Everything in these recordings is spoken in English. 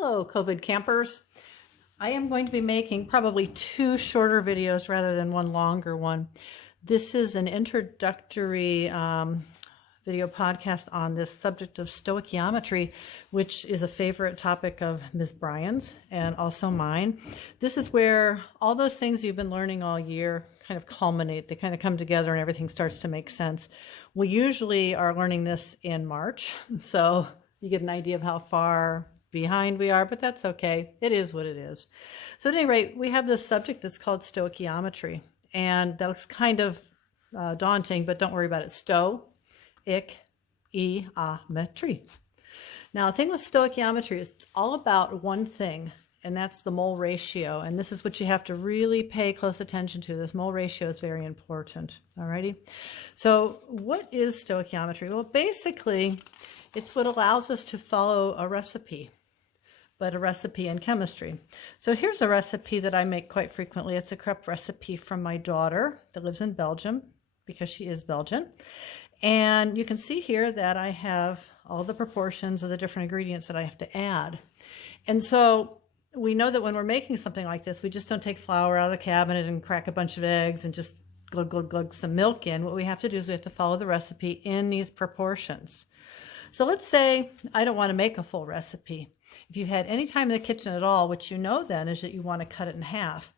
Hello, COVID campers. I am going to be making probably two shorter videos rather than one longer one. This is an introductory video podcast on this subject of stoichiometry, which is a favorite topic of Ms. Bryan's and also mine. This is where all those things you've been learning all year kind of culminate. They kind of come together and everything starts to make sense. We usually are learning this in March, so you get an idea of how far behind we are, but that's okay. It is what it is. So at any rate, we have this subject that's called stoichiometry, and that looks kind of daunting, but don't worry about it. Stoichiometry. Now, the thing with stoichiometry is it's all about one thing, and that's the mole ratio. And this is what you have to really pay close attention to. This mole ratio is very important. Alrighty. So what is stoichiometry? Well, basically, it's what allows us to follow a recipe, but a recipe in chemistry. So here's a recipe that I make quite frequently. It's a crepe recipe from my daughter that lives in Belgium because she is Belgian. And you can see here that I have all the proportions of the different ingredients that I have to add. And so we know that when we're making something like this, we just don't take flour out of the cabinet and crack a bunch of eggs and just glug some milk in. What we have to do is we have to follow the recipe in these proportions. So let's say I don't want to make a full recipe. If you've had any time in the kitchen at all, what you know then is that you want to cut it in half.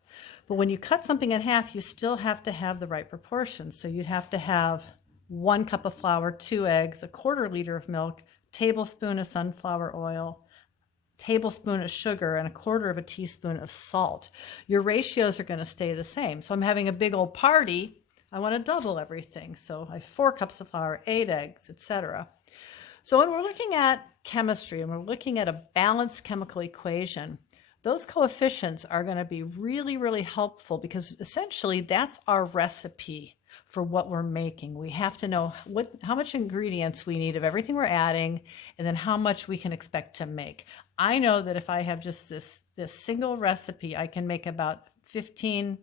But when you cut something in half, you still have to have the right proportions. So you'd have to have 1 cup of flour, 2 eggs, 1/4 liter of milk, tablespoon of sunflower oil, tablespoon of sugar, and 1/4 teaspoon of salt. Your ratios are going to stay the same. So I'm having a big old party. I want to double everything. So I have 4 cups of flour, 8 eggs, etc. So when we're looking at chemistry and we're looking at a balanced chemical equation, those coefficients are going to be really, really helpful because essentially that's our recipe for what we're making. We have to know how much ingredients we need of everything we're adding and then how much we can expect to make. I know that if I have just this single recipe, I can make about 15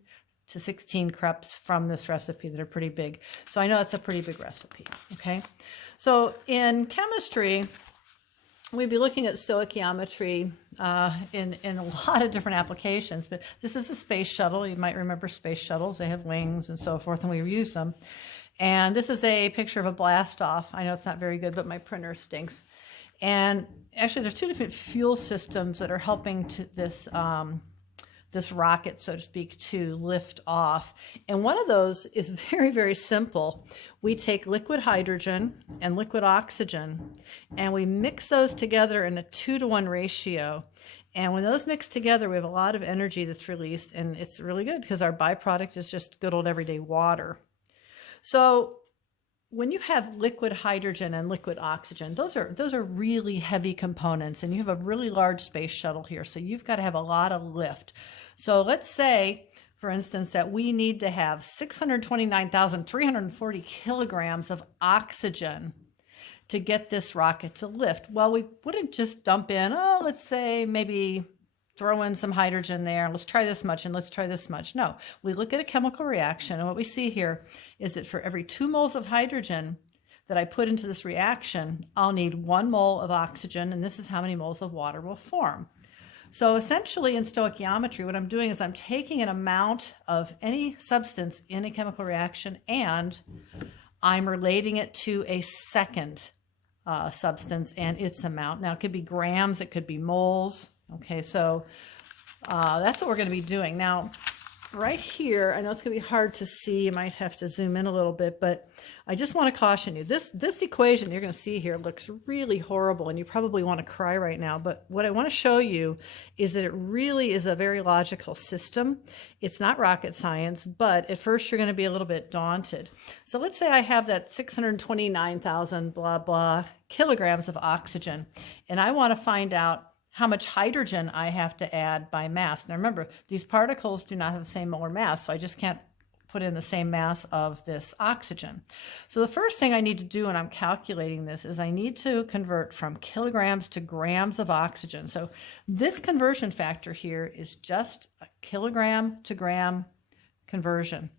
to 16 crepes from this recipe that are pretty big. So I know it's a pretty big recipe, okay? So in chemistry, we'd be looking at stoichiometry in a lot of different applications, but this is a space shuttle. You might remember space shuttles. They have wings and so forth, and we use them. And this is a picture of a blast off. I know it's not very good, but my printer stinks. And actually, there's 2 different fuel systems that are helping to this rocket, so to speak, to lift off. And one of those is very, very simple. We take liquid hydrogen and liquid oxygen, and we mix those together in a 2-to-1 ratio. And when those mix together, we have a lot of energy that's released, and it's really good because our byproduct is just good old everyday water. So when you have liquid hydrogen and liquid oxygen, those are really heavy components, and you have a really large space shuttle here, so you've got to have a lot of lift. So let's say, for instance, that we need to have 629,340 kilograms of oxygen to get this rocket to lift. Well, we wouldn't just dump in, let's say maybe throw in some hydrogen there, let's try this much and let's try this much. No, we look at a chemical reaction, and what we see here is that for every 2 moles of hydrogen that I put into this reaction, I'll need 1 mole of oxygen, and this is how many moles of water will form. So essentially in stoichiometry, what I'm doing is I'm taking an amount of any substance in a chemical reaction and I'm relating it to a second substance and its amount. Now it could be grams, it could be moles. Okay, so that's what we're going to be doing. Now, right here, I know it's going to be hard to see. You might have to zoom in a little bit, but I just want to caution you. This equation you're going to see here looks really horrible, and you probably want to cry right now. But what I want to show you is that it really is a very logical system. It's not rocket science, but at first you're going to be a little bit daunted. So let's say I have that 629,000 blah, blah kilograms of oxygen, and I want to find out how much hydrogen I have to add by mass. Now remember, these particles do not have the same molar mass, so I just can't put in the same mass of this oxygen. So the first thing I need to do when I'm calculating this is I need to convert from kilograms to grams of oxygen. So this conversion factor here is just a kilogram to gram conversion,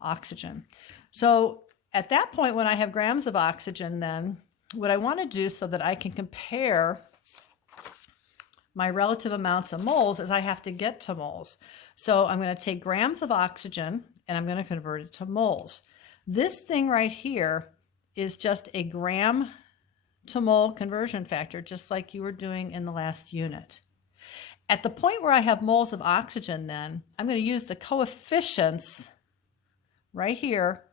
oxygen. So at that point, when I have grams of oxygen, then what I want to do so that I can compare my relative amounts of moles as I have to get to moles. So I'm going to take grams of oxygen and I'm going to convert it to moles. This thing right here is just a gram to mole conversion factor, just like you were doing in the last unit. At the point where I have moles of oxygen, then I'm going to use the coefficients right here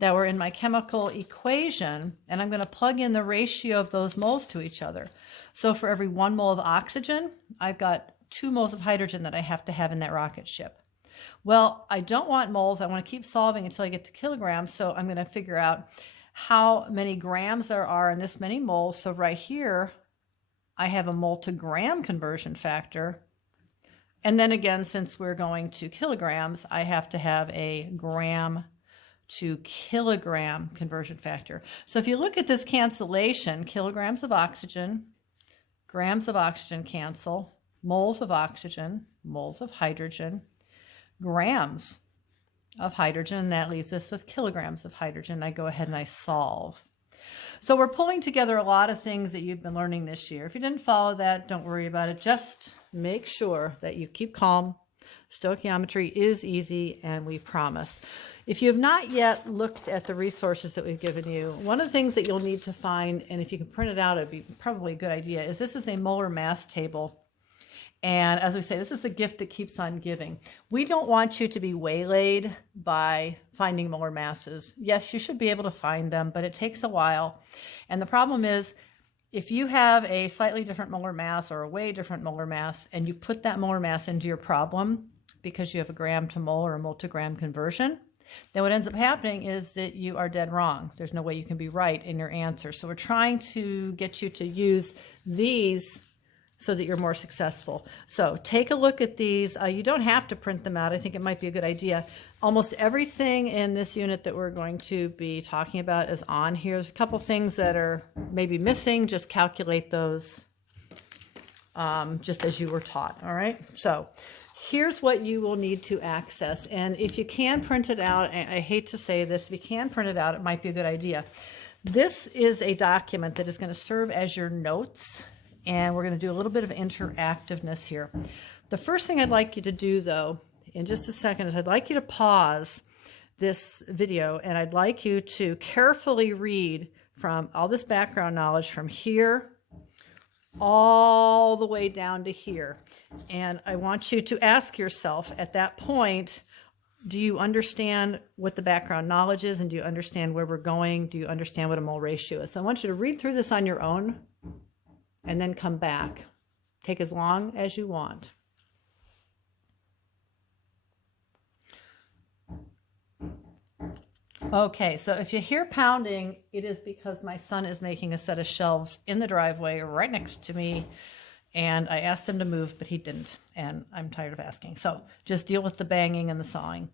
that were in my chemical equation, and I'm going to plug in the ratio of those moles to each other. So for every 1 mole of oxygen, I've got 2 moles of hydrogen that I have to have in that rocket ship. Well, I don't want moles. I want to keep solving until I get to kilograms, so I'm going to figure out how many grams there are in this many moles. So right here, I have a mole to gram conversion factor. And then again, since we're going to kilograms, I have to have a gram to kilogram conversion factor. So if you look at this cancellation, kilograms of oxygen, grams of oxygen cancel, moles of oxygen, moles of hydrogen, grams of hydrogen, and that leaves us with kilograms of hydrogen. I go ahead and I solve. So we're pulling together a lot of things that you've been learning this year. If you didn't follow that, don't worry about it. Just make sure that you keep calm. Stoichiometry is easy, and we promise. If you have not yet looked at the resources that we've given you, one of the things that you'll need to find, and if you can print it out, it'd be probably a good idea, is this is a molar mass table. And as we say, this is a gift that keeps on giving. We don't want you to be waylaid by finding molar masses. Yes, you should be able to find them, but it takes a while. And the problem is, if you have a slightly different molar mass or a way different molar mass, and you put that molar mass into your problem because you have a gram to mole or a mole to gram conversion, then what ends up happening is that you are dead wrong. There's no way you can be right in your answer. So we're trying to get you to use these so that you're more successful. So take a look at these. You don't have to print them out. I think it might be a good idea. Almost everything in this unit that we're going to be talking about is on here. There's a couple things that are maybe missing. Just calculate those just as you were taught, all right? So here's what you will need to access. And if you can print it out, I hate to say this, if you can print it out, it might be a good idea. This is a document that is going to serve as your notes, and we're going to do a little bit of interactiveness here. The first thing I'd like you to do, though, in just a second, is I'd like you to pause this video, and I'd like you to carefully read from all this background knowledge from here all the way down to here. And I want you to ask yourself at that point, do you understand what the background knowledge is, and do you understand where we're going? Do you understand what a mole ratio is? So I want you to read through this on your own and then come back. Take as long as you want. Okay, so if you hear pounding, it is because my son is making a set of shelves in the driveway right next to me, and I asked him to move, but he didn't, and I'm tired of asking. So just deal with the banging and the sawing.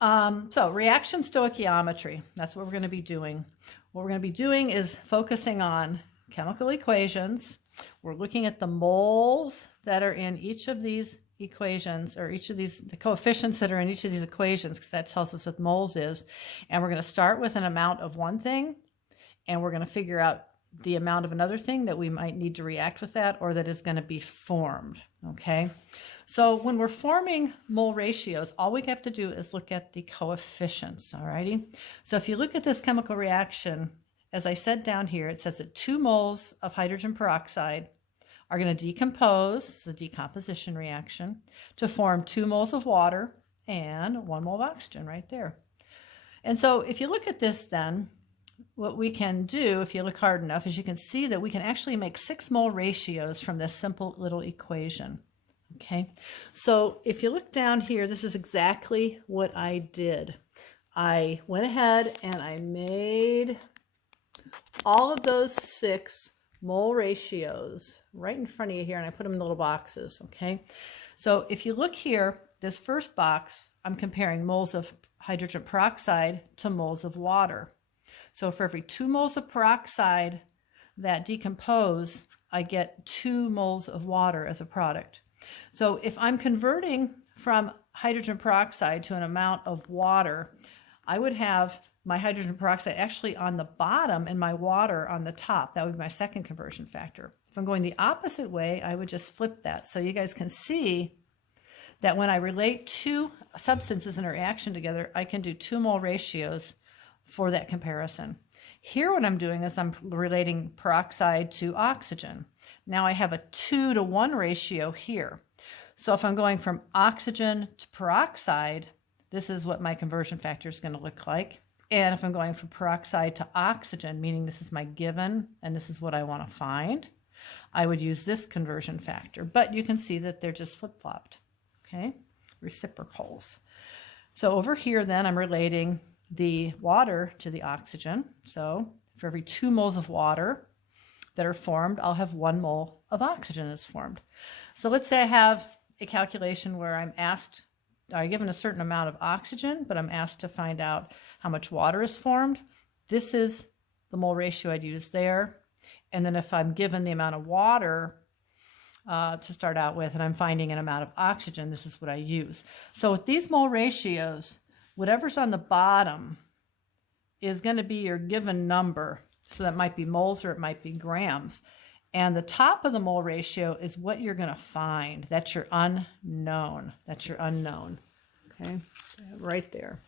So reaction stoichiometry, that's what we're going to be doing. What we're going to be doing is focusing on chemical equations. We're looking at the moles that are in each of these equations, or each of these, the coefficients that are in each of these equations, because that tells us what moles is. And we're going to start with an amount of one thing, and we're going to figure out the amount of another thing that we might need to react with that, or that is going to be formed. Okay, so when we're forming mole ratios, all we have to do is look at the coefficients. Alrighty, so if you look at this chemical reaction, as I said down here, it says that 2 moles of hydrogen peroxide are going to decompose, this is a decomposition reaction, to form 2 moles of water and 1 mole of oxygen right there. And so if you look at this then, what we can do, if you look hard enough, is you can see that we can actually make 6 mole ratios from this simple little equation. Okay, so if you look down here, this is exactly what I did. I went ahead and I made all of those 6 mole ratios right in front of you here, and I put them in little boxes. Okay, so if you look here, this first box, I'm comparing moles of hydrogen peroxide to moles of water. So for every 2 moles of peroxide that decompose, I get 2 moles of water as a product. So if I'm converting from hydrogen peroxide to an amount of water, I would have my hydrogen peroxide actually on the bottom and my water on the top. That would be my second conversion factor. If If I'm going the opposite way, I would just flip that. So you guys can see that when I relate two substances in a reaction together, I can do 2 mole ratios for that comparison. Here what I'm doing is I'm relating peroxide to oxygen. Now I have a 2-to-1 ratio here. So if I'm going from oxygen to peroxide, this is what my conversion factor is going to look like. And if I'm going from peroxide to oxygen, meaning this is my given and this is what I want to find, I would use this conversion factor. But you can see that they're just flip-flopped, okay? Reciprocals. So over here then I'm relating the water to the oxygen. So for every 2 moles of water that are formed, I'll have 1 mole of oxygen that's formed. So let's say I have a calculation where I'm given a certain amount of oxygen, but I'm asked to find out how much water is formed. This is the mole ratio I'd use there. And then if I'm given the amount of water to start out with, and I'm finding an amount of oxygen, this is what I use. So with these mole ratios, whatever's on the bottom is going to be your given number. So that might be moles or it might be grams. And the top of the mole ratio is what you're going to find. That's your unknown. That's your unknown. Okay, right there.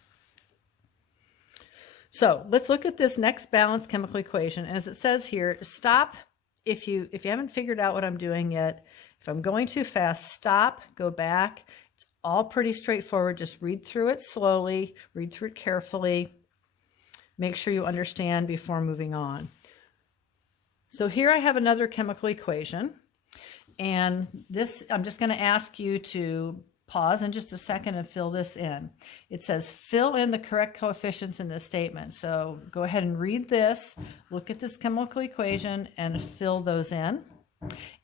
So let's look at this next balanced chemical equation. As it says here, stop if you haven't figured out what I'm doing yet. If I'm going too fast, stop, go back. It's all pretty straightforward. Just read through it slowly, read through it carefully. Make sure you understand before moving on. So here I have another chemical equation, and this I'm just going to ask you to pause in just a second and fill this in. It says fill in the correct coefficients in this statement. So go ahead and read this, look at this chemical equation, and fill those in.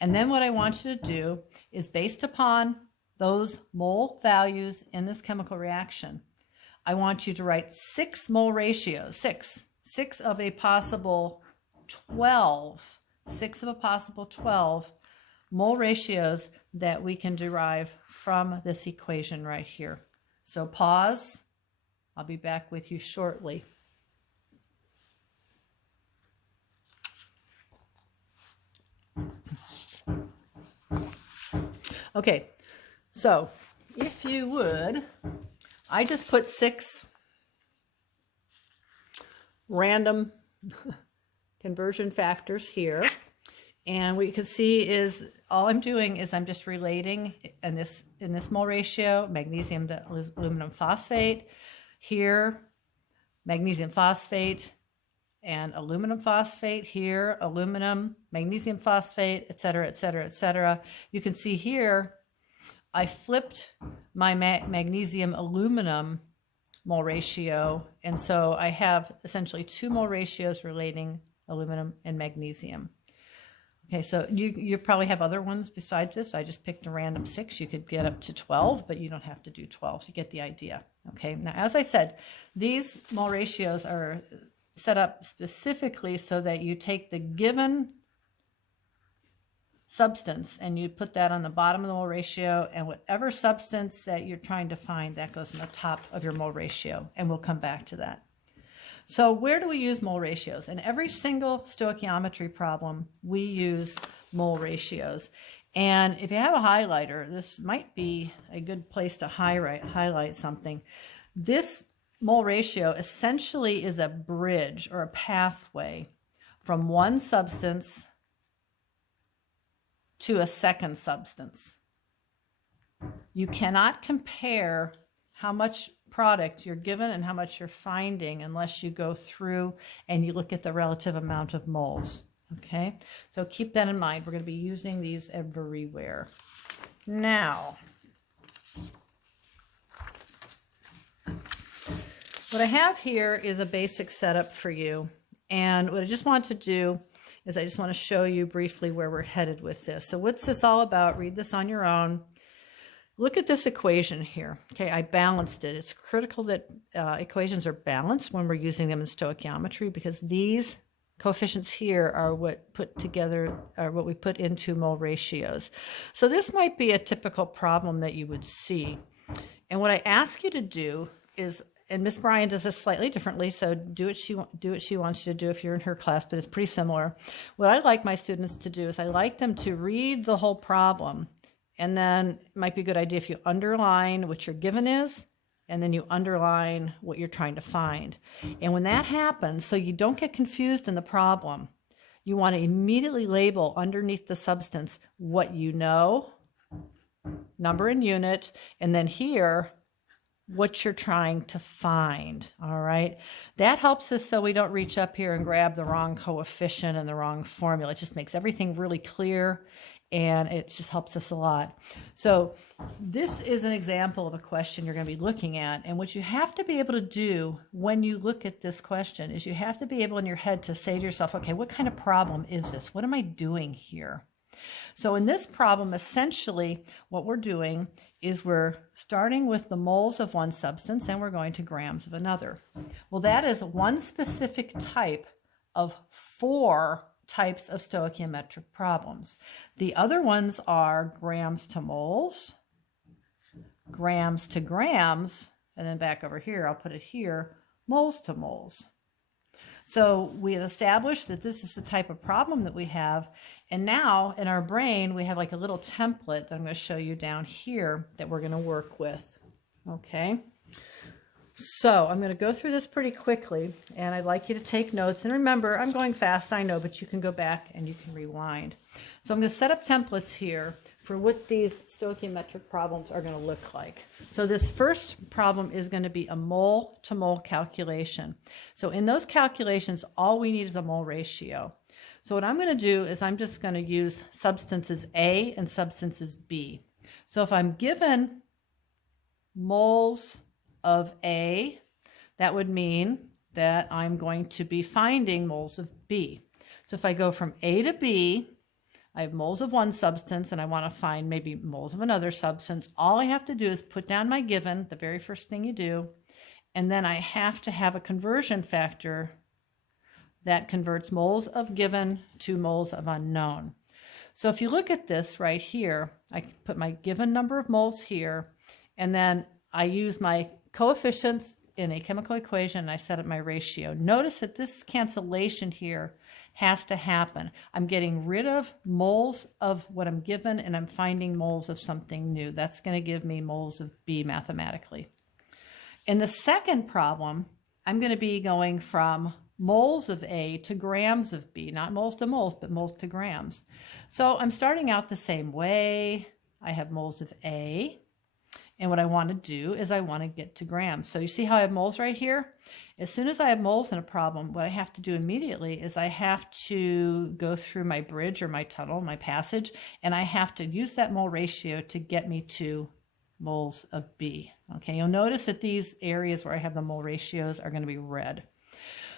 And then what I want you to do is, based upon those mole values in this chemical reaction, I want you to write 6 mole ratios, 6 of a possible 12, 6 of a possible 12 mole ratios that we can derive from this equation right here. So pause. I'll be back with you shortly. Okay, so if you would, I just put 6 random conversion factors here, and what you can see is all I'm doing is I'm just relating in this mole ratio magnesium to aluminum phosphate, here magnesium phosphate and aluminum phosphate, here aluminum, magnesium phosphate, etc., etc., etc. You can see here I flipped my magnesium aluminum mole ratio, and so I have essentially 2 mole ratios relating aluminum and magnesium. Okay, so you probably have other ones besides this. I just picked a random 6. You could get up to 12, but you don't have to do 12. You get the idea. Okay, now as I said, these mole ratios are set up specifically so that you take the given substance and you put that on the bottom of the mole ratio, and whatever substance that you're trying to find, that goes on the top of your mole ratio, and we'll come back to that. So where do we use mole ratios? In every single stoichiometry problem, we use mole ratios. And if you have a highlighter, this might be a good place to highlight something. This mole ratio essentially is a bridge or a pathway from one substance to a second substance. You cannot compare how much product you're given and how much you're finding unless you go through and you look at the relative amount of moles. Okay, so keep that in mind. We're going to be using these everywhere. Now, what I have here is a basic setup for you, and what I just want to do is I just want to show you briefly where we're headed with this. So what's this all about? Read this on your own. Look at this equation here. Okay, I balanced it. It's critical that equations are balanced when we're using them in stoichiometry, because these coefficients here are what we put into mole ratios. So this might be a typical problem that you would see. And what I ask you to do is and Miss Bryan does this slightly differently, so do what she wants you to do if you're in her class, but it's pretty similar. What I like my students to do is I like them to read the whole problem, and then it might be a good idea if you underline what your given is, and then you underline what you're trying to find. And when that happens, so you don't get confused in the problem, you want to immediately label underneath the substance what you know, number and unit, and then here, what you're trying to find, all right? That helps us so we don't reach up here and grab the wrong coefficient and the wrong formula. It just makes everything really clear, and it just helps us a lot. So this is an example of a question you're going to be looking at, and what you have to be able to do when you look at this question is you have to be able in your head to say to yourself, okay, what kind of problem is this? What am I doing here? So in this problem, essentially what we're doing is we're starting with the moles of one substance and we're going to grams of another. Well, that is one specific type of 4 types of stoichiometric problems. The other ones are grams to moles, grams to grams, and then back over here, I'll put it here, moles to moles. So we established that this is the type of problem that we have. And now in our brain, we have like a little template that I'm going to show you down here that we're going to work with. Okay. So I'm going to go through this pretty quickly, and I'd like you to take notes. And remember, I'm going fast, I know, but you can go back and you can rewind. So I'm going to set up templates here for what these stoichiometric problems are going to look like. So this first problem is going to be a mole to mole calculation. So in those calculations, all we need is a mole ratio. So what I'm going to do is I'm just going to use substances A and substances B. So if I'm given moles of A, that would mean that I'm going to be finding moles of B. So if I go from A to B, I have moles of one substance and I want to find maybe moles of another substance. All I have to do is put down my given, the very first thing you do, and then I have to have a conversion factor that converts moles of given to moles of unknown. So if you look at this right here, I put my given number of moles here, and then I use my coefficients in a chemical equation and I set up my ratio. Notice that this cancellation here has to happen. I'm getting rid of moles of what I'm given and I'm finding moles of something new. That's going to give me moles of B mathematically. In the second problem, I'm going to be going from moles of A to grams of B, not moles to moles, but moles to grams. So I'm starting out the same way. I have moles of A, and what I want to do is I want to get to grams. So you see how I have moles right here? As soon as I have moles in a problem, what I have to do immediately is I have to go through my bridge or my tunnel, my passage, and I have to use that mole ratio to get me to moles of B. Okay, you'll notice that these areas where I have the mole ratios are going to be red.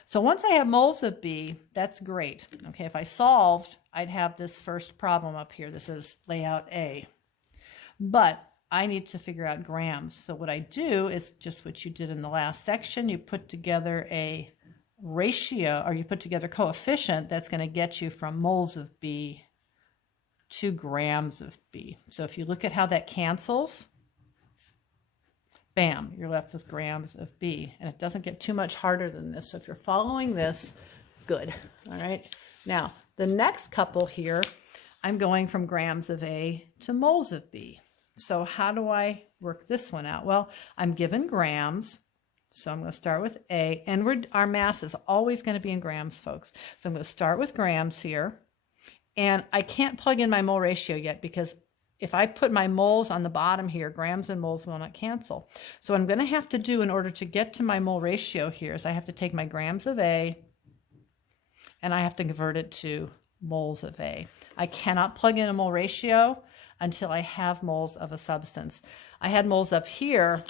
So once I have moles of B, that's great. Okay, if I solved, I'd have this first problem up here. This is layout A. But I need to figure out grams. So what I do is just what you did in the last section. You put together a ratio, or you put together a coefficient that's going to get you from moles of B to grams of B. So if you look at how that cancels, bam, you're left with grams of B. And it doesn't get too much harder than this. So if you're following this, good. All right. Now, the next couple here, I'm going from grams of A to moles of B. So how do I work this one out? Well, I'm given grams. So I'm going to start with A. And our mass is always going to be in grams, folks. So I'm going to start with grams here. And I can't plug in my mole ratio yet because if I put my moles on the bottom here, grams and moles will not cancel. So what I'm going to have to do in order to get to my mole ratio here is I have to take my grams of A and I have to convert it to moles of A. I cannot plug in a mole ratio until I have moles of a substance. I had moles up here,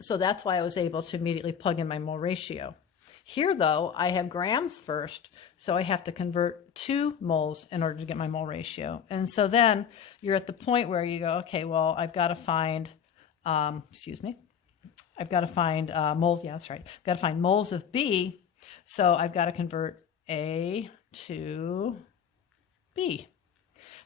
so that's why I was able to immediately plug in my mole ratio. Here, though, I have grams first, so I have to convert 2 moles in order to get my mole ratio. And so then you're at the point where you go, okay, well, I've got to find, I've got to find moles, yeah, that's right. I've got to find moles of B, so I've got to convert A to B.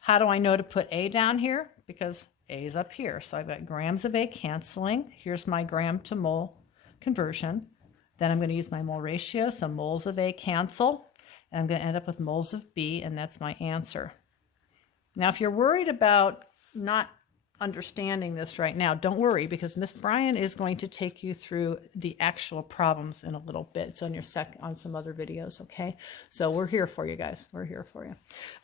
How do I know to put A down here? Because A is up here. So I've got grams of A canceling. Here's my gram to mole conversion. Then I'm going to use my mole ratio, so moles of A cancel, and I'm going to end up with moles of B, and that's my answer. Now, if you're worried about not understanding this right now, don't worry, because Miss Bryan is going to take you through the actual problems in a little bit. It's on your on some other videos, okay? So we're here for you guys. We're here for you.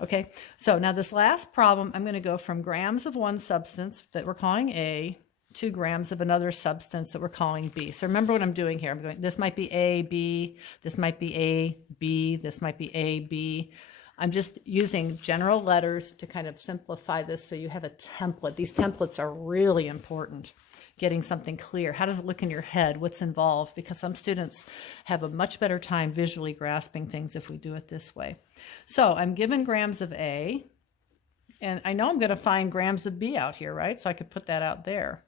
Okay, so now this last problem, I'm going to go from grams of one substance that we're calling A to grams of another substance that we're calling B. So remember what I'm doing here. I'm going, this might be A, B, this might be A, B, this might be A, B. I'm just using general letters to kind of simplify this so you have a template. These templates are really important, getting something clear. How does it look in your head? What's involved? Because some students have a much better time visually grasping things if we do it this way. So I'm given grams of A, and I know I'm going to find grams of B out here, right? So I could put that out there.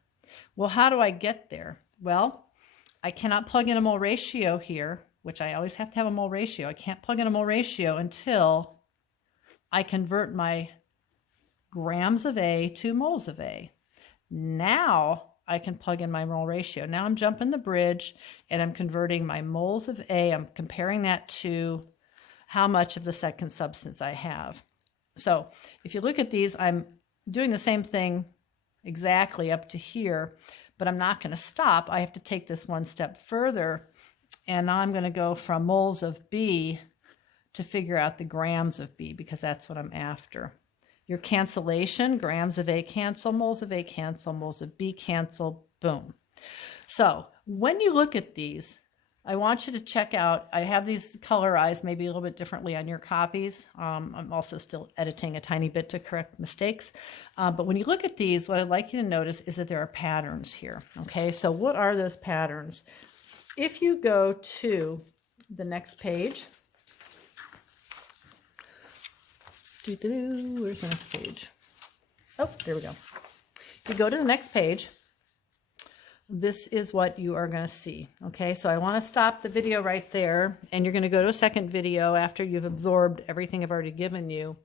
Well, how do I get there? Well, I cannot plug in a mole ratio here, which I always have to have a mole ratio. I can't plug in a mole ratio until I convert my grams of A to moles of A. Now I can plug in my mole ratio. Now I'm jumping the bridge and I'm converting my moles of A. I'm comparing that to how much of the second substance I have. So if you look at these, I'm doing the same thing exactly up to here, but I'm not going to stop. I have to take this one step further, and now I'm going to go from moles of B to figure out the grams of B, because that's what I'm after. Your cancellation, grams of A cancel, moles of A cancel, moles of B cancel, boom. So when you look at these, I want you to check out, I have these colorized maybe a little bit differently on your copies. I'm also still editing a tiny bit to correct mistakes. But when you look at these, what I'd like you to notice is that there are patterns here. Okay, so what are those patterns? If you go to the next page, where's the next page? Oh, there we go. If you go to the next page, this is what you are going to see. Okay, so I want to stop the video right there, and you're going to go to a second video after you've absorbed everything I've already given you.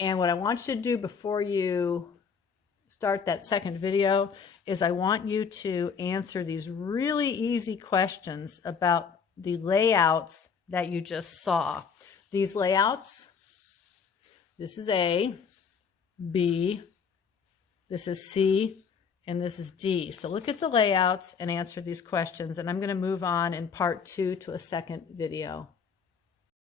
And what I want you to do before you start that second video is I want you to answer these really easy questions about the layouts that you just saw. These layouts, this is A, B, this is C, and this is D. So look at the layouts and answer these questions. And I'm going to move on in part 2 to a second video.